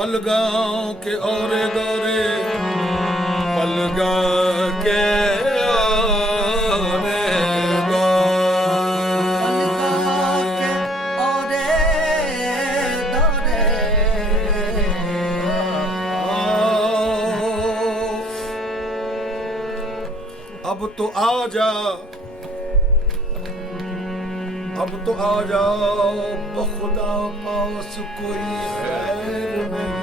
पलगांव के औरे दौरे, पलगांव के औरे दौरे, अब तो आजा, अब तो आ जाओ, बखुदा पास कोई खैर नहीं।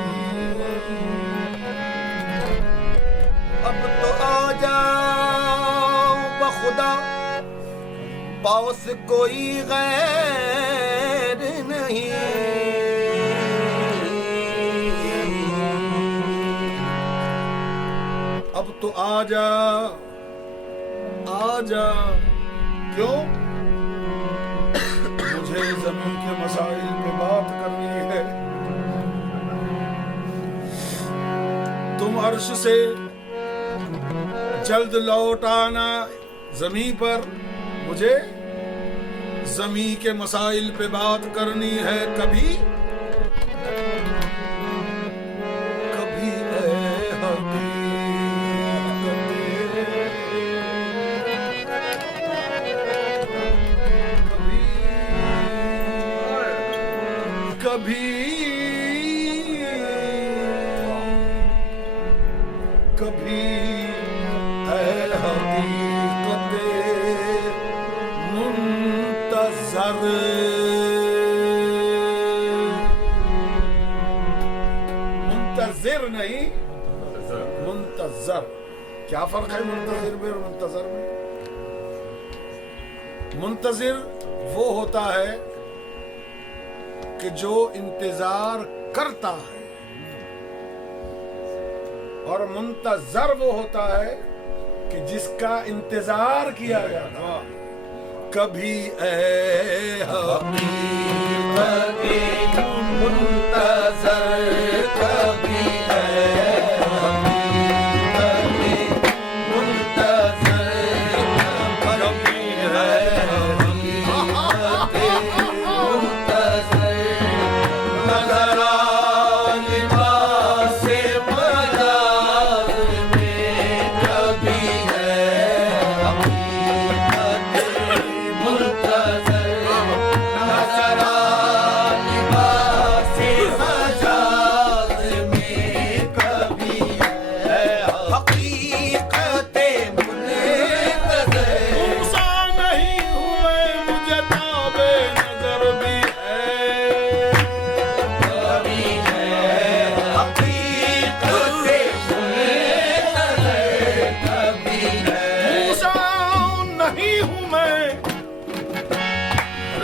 अब तो आ जाओ, बखुदा पास कोई गैर नहीं। अब तो आजा, आजा, क्यों? मुझे जमीन के मसाइल पे बात करनी है। तुम अर्श से जल्द लौट आना जमीन पर, मुझे जमीन के मसाइल पे बात करनी है। कभी कभी कभी कभी है हकीकत मुंतज़र, मुंतज़िर नहीं, मुंतज़र। क्या फर्क है मुंतज़िर में और मुंतज़र में? मुंतज़िर वो होता है कि जो इंतजार करता है, और मुंतज़र वो होता है कि जिसका इंतजार किया जाता। कभी ऐ हकीकत मुंतज़र, कभी ऐ हकीकत मुंतज़र, कभी ऐ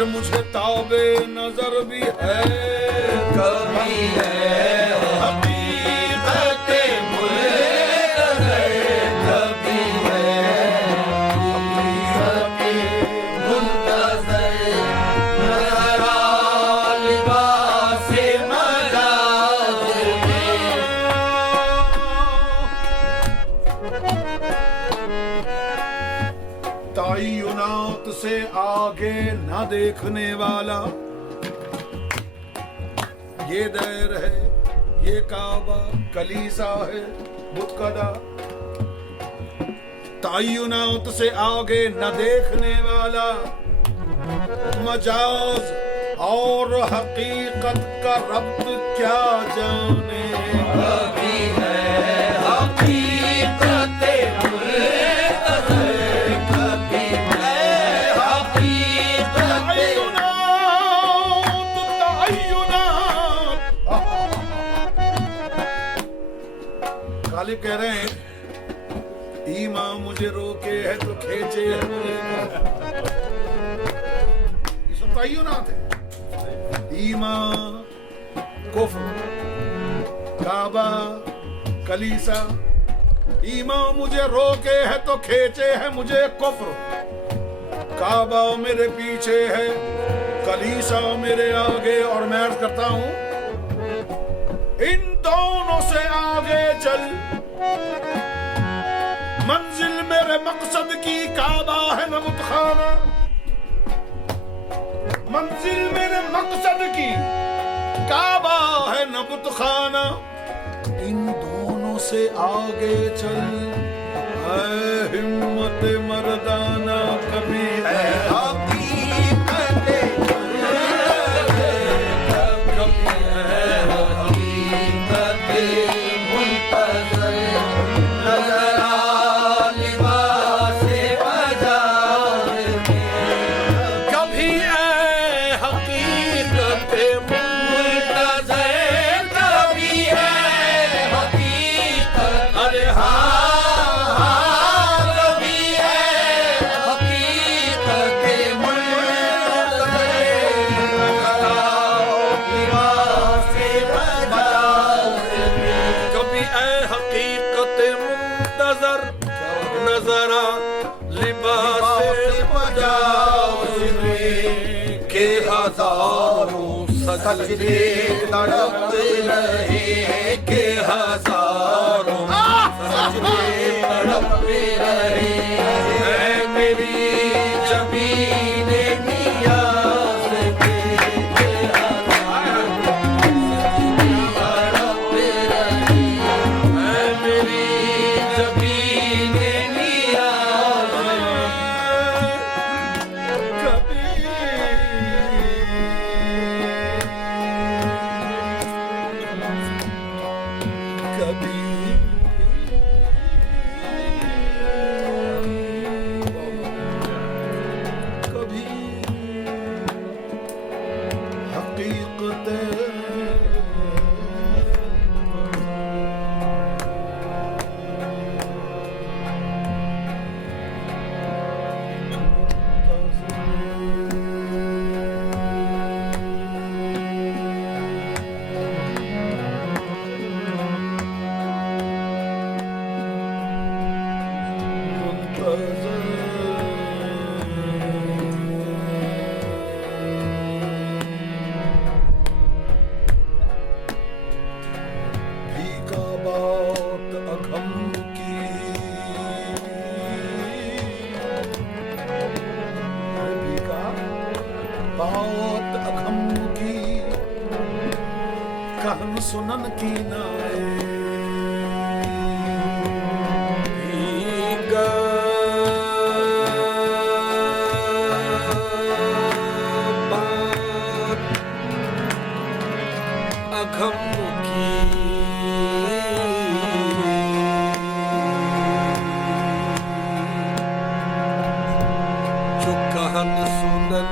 मुझे ताबे नजर भी है, कभी है हकीकत मुंतज़र, कभी है हकीकत मुंतज़र, नज़रा लिबासे मजाज में। तायुनात से आगे न देखने वाला, ये दैर है, ये काबा, कलीसा है, बुतकदा। तायुनात से आगे न देखने वाला, मजाज और हकीकत का रब्त क्या जाने। कभी है हकीकत कह रहे हैं, ईमा मुझे रोके है तो खींचे है मुझे। ये सब तायुनात है। ईमा, कुफ्र, काबा, कलीसा। ईमा मुझे रोके है तो खींचे है मुझे कुफ्र, काबा मेरे पीछे है, कलीसा मेरे आगे, और मैं अर्ज करता हूं इन दोनों से आगे चल, मंजिल मेरे मकसद की काबा है न बुतखाना। मंजिल मेरे मकसद की काबा है न बुतखाना, इन दोनों से आगे चल, है हिम्मत मर्दाना कभी है हकीकत, कभी है हकीकत मुंतज़र, नज़र आ लिबास बाज़ार में, कभी है हकीकत मुंतज़र, कभी है हकीकत, अरे नजरा लिबास बजाओ के हजारों सजदे तड़प रहे, के हजारों सजदे तड़प रहे, है मेरी ज़मीन नियाज़ पे, के हजारों सजदे तड़प रहे, है मेरी ज़मीन बात अघम की, कहन सुनन की नाए, अघम की, जो कहन सुनन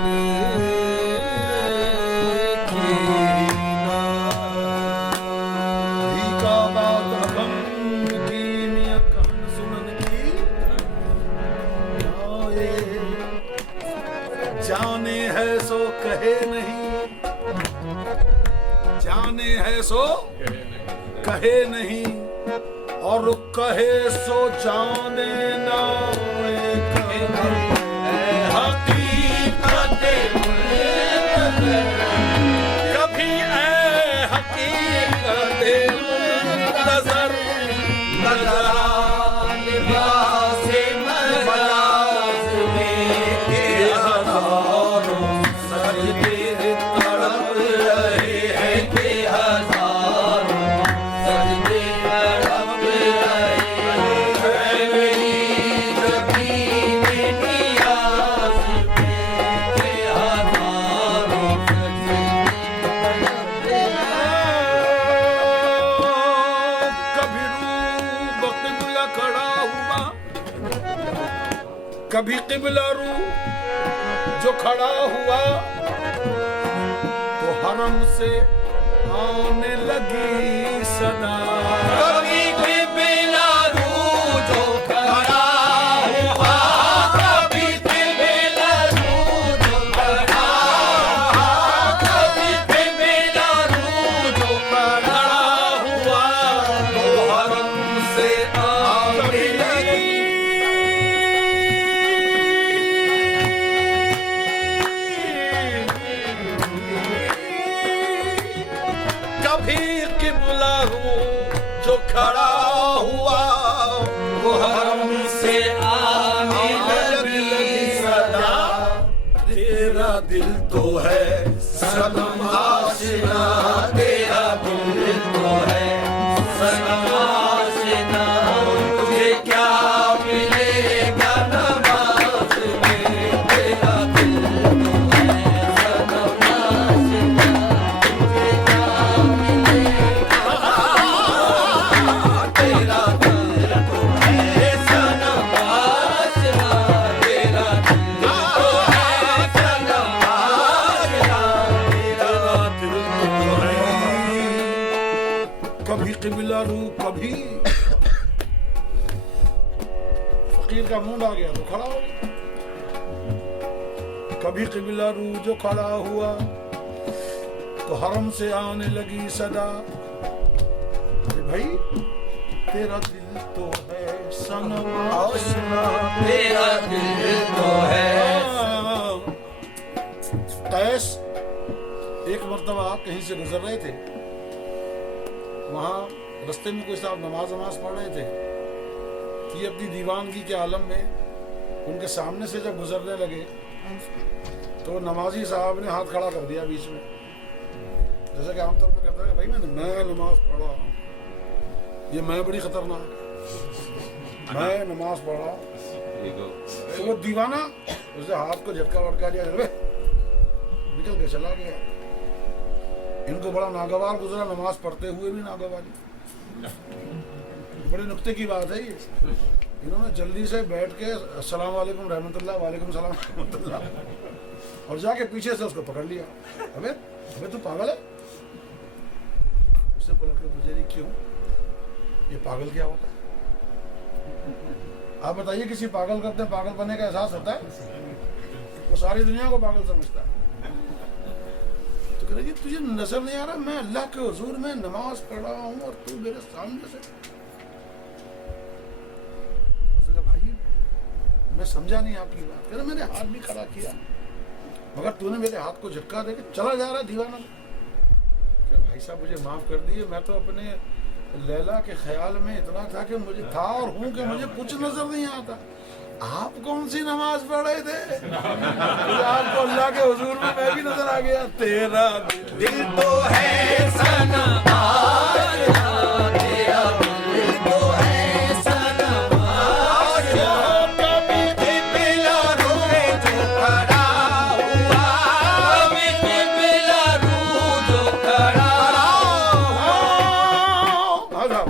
जाने है सो कहे नहीं, जाने है सो कहे नहीं, और कहे सो जाने ना, हकीकत कभी है हकीकत नजर, नजर कभी किबला रू जो खड़ा हुआ तो हरम से आने लगी सदा, कभी किबला रू जो खड़ा हुआ, कभी किबला रू जो खड़ा, कभी किबला रू जो खड़ा हुआ तो हरम से आने लगी, कभी किबला रू जो खड़ा हुआ वो हरम से आने लगी सदा, तेरा दिल तो है सनम आशिना तेरा दिल तो है सनम आशिना तुझे क्या मिलेगा नमाज में तेरा दिल तो है सनम आशिना तुझे क्या मिलेगा तेरा दिल तो है सनम आशिना तेरा दिल तो है सनम आशिना तेरा दिल तो है। कभी किबला रू कभी फकीर का मूड आ गया तो खड़ा हो गया। कभी किबला रू जो खड़ा हुआ तो हरम से आने लगी सदा, अरे भाई तेरा दिल तो है सनम आशिना तेरा दिल तो है। कैस एक मर्तबा कहीं से गुजर रहे थे, वहां रास्ते में कोई साहब नमाज पढ़ रहे थे कि अपनी दीवानगी के आलम में उनके सामने से जब गुजरने लगे तो नमाजी साहब ने हाथ खड़ा कर दिया बीच में, जैसा कि आमतौर पर कहता है भाई मैं नमाज पढ़ रहा हूँ, ये मैं बड़ी खतरनाक, मैं नमाज पढ़ रहा हूँ। तो वो दीवाना उसे हाथ को झटका वटका दिया, निकल के चला गया। इनको बड़ा नागवार गुजरा, नमाज पढ़ते हुए भी नागवारी। बड़े नुक्ते की बात है ये। इन्होंने जल्दी से बैठ के अस्सलाम वालेकुम रहमतुल्लाह वालेकुम सलाम रहमतुल्लाह और जाके पीछे से उसको पकड़ लिया। अबे तू पागल है? उससे बोला कि मुझे नहीं, क्यों, ये पागल क्या होता है? आप बताइए, किसी पागल करते पागल बनने का एहसास होता है? वो सारी दुनिया को पागल समझता है। तो कह रही तुझे नजर नहीं आ रहा मैं अल्लाह के हुजूर में नमाज पढ़ रहा हूँ और तू मेरे सामने से? उसने कहा भाई मैं समझा नहीं आपकी बात। कह रहा मैंने हाथ भी खड़ा किया मगर तूने मेरे हाथ को झटका दे के चला जा रहा दीवाना। भाई साहब मुझे माफ कर दिए, मैं तो अपने लैला के ख्याल में इतना था कि मुझे था और हूँ कि मुझे कुछ नजर नहीं आता। आप कौन सी नमाज पढ़ रहे थे? आपको अल्लाह के हुजूर में मैं भी नजर आ गया। तेरा दिल तो है सनम आशिना तेरा दिल तो है सनम आशिना कभी किबला रू जो खड़ा हुआ कभी किबला रू जो खड़ा हुआ।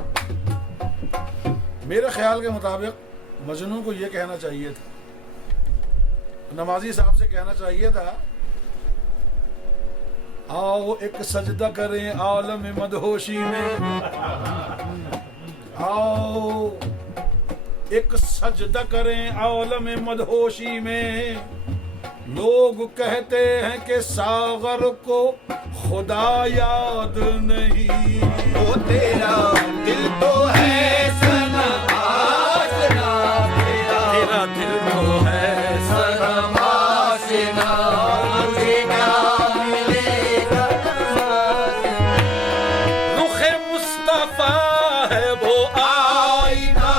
मेरे ख्याल के मुताबिक मजनू को ये कहना चाहिए था, नमाजी साहब से कहना चाहिए था, आओ एक सजदा करें आलम मदहोशी में, आओ एक सजदा करें आलम मदहोशी में। लोग कहते हैं कि सागर को खुदा याद नहीं। वो तेरा दिल तो है सनम आशिना तेरा दिल तो है सनम आशिना तुझे क्या मिलेगा रुखे मुस्तफा है वो आईना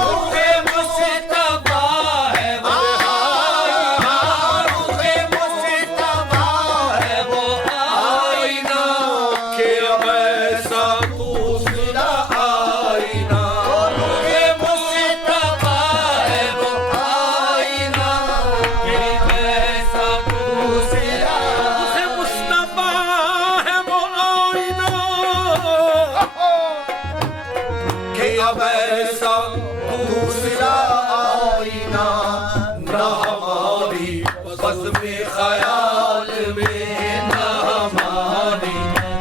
रुखे मुस्तफा है वो आईना रुखे मुस्तफा है वो आईना के अब ऐसा दूसरा आईना रुखे मुस्तफा है वो आईना के ऐसा दूसरा मुस्तफा है वो आईना कि अब ऐसा दूसरा आईना ना हमारी बस में ख्याल में ना हमारी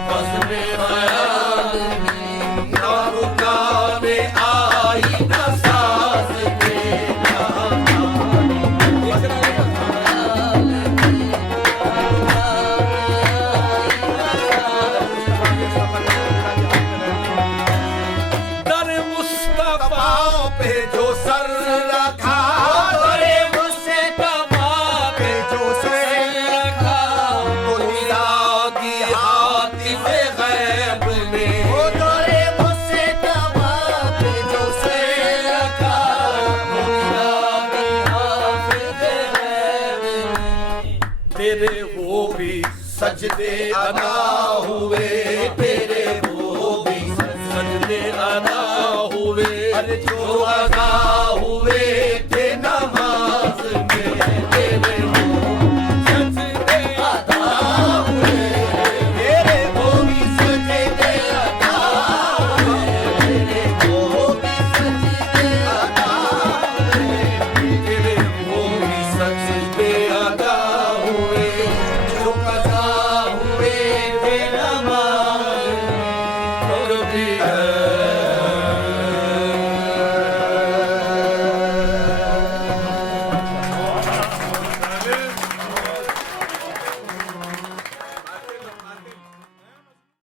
बस में ख्याल में ना रुकाने आईना साथ में ना दर मुस्तफा पे जो सर रखा तेरे मुस्तफा पे जो सर रखा तो इलाही हातिफ गैब में वो तेरे मुस्तफा पे जो सर रखा तो इलाही हातिफ गैब में तेरे वो भी सजदे अदा हुए तेरे वो भी सजदे अदा हुए अरे जो अदा हुए थे नमाज में तेरे वो सजदे अदा हुए तेरे वो भी सजदे अदा हुए तेरे वो भी सजदे अदा हुए तेरे वो भी सजदे अदा हुए जो अदा हुए थे नमाज और भी है